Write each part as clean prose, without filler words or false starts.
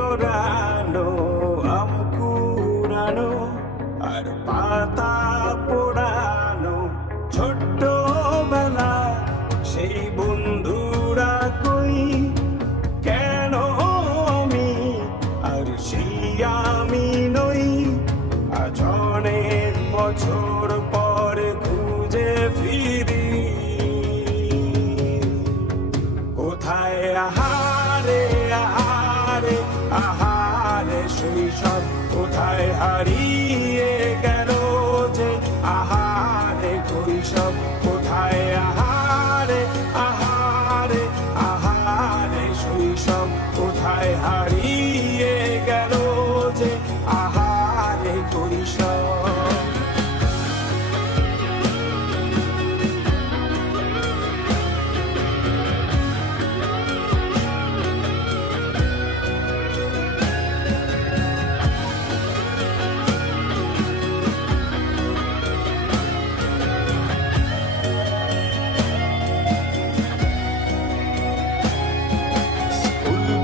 ওড়ানো আম কুড়ানো আর পাতা পোড়ানো ছোট্টবেলা সেই বন্ধুরা কই কেন আমি আর সেই আমি নই আজ অনেক বছর পরে খুঁজে ফিরি কোথায় আহারে আহারে আহারে শৈশব কোথায় হারিয়ে গেল যে আহারে কৈশোর কোথায় আহারে আহারে আহারে শৈশব কোথায় হারিয়ে গেল যে আহারে কৈশোর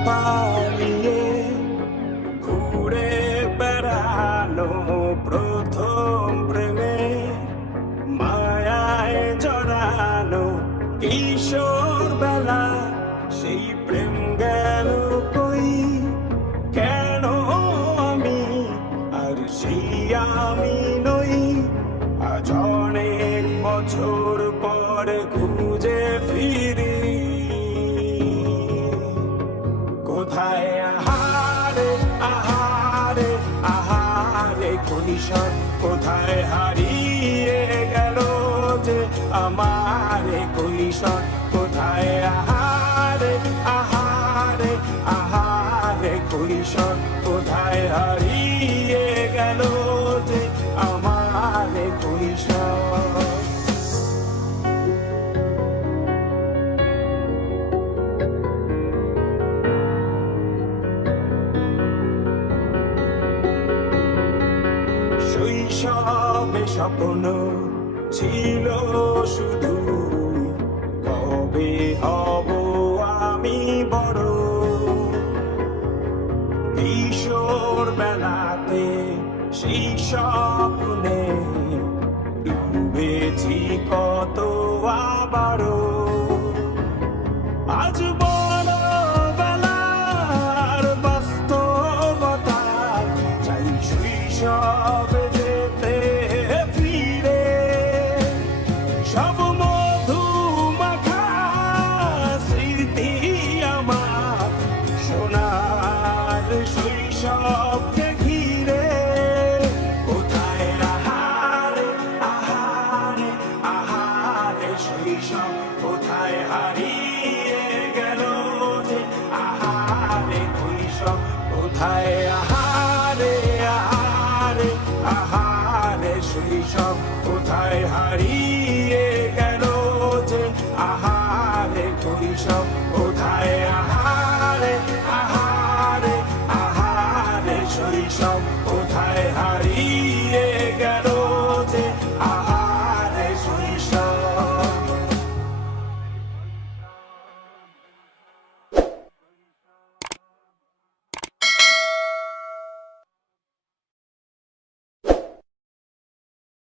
পালিয়ে ঘুরে বেড়ানো প্রথম প্রেমে মায়ায় জড়ানো কিশোর বেলা সেই প্রেম গেল কই কেন আমি আর সেই আমি নই আজ অনেক বছর পরে খুঁজে ফিরি কোথায় আহারে আহারে আহারে কৈশোর কোথায় হারিয়ে গেল যে আমার কৈশোর কোথায় আহারে আহারে আহারে কৈশোর কোথায় হারিয়ে গেল যে আমার কৈশোর শৈশবে স্বপ্ন ছিল শুধু কবে হব আমি বড় কিশোর বেলাতে সেই স্বপ্নে ডুবেছি কত আবারও আজ বড় বেলার বাস্তবতা চাই শৈশব যেতে ফিরে সব মধু মাখা স্মৃতি আমার সোনার শৈশবকে ঘিরে কোথায় আহারে আহারে আহারে শৈশব কোথায় হারিয়ে গেল যে আহারে কৈশোর কোথায়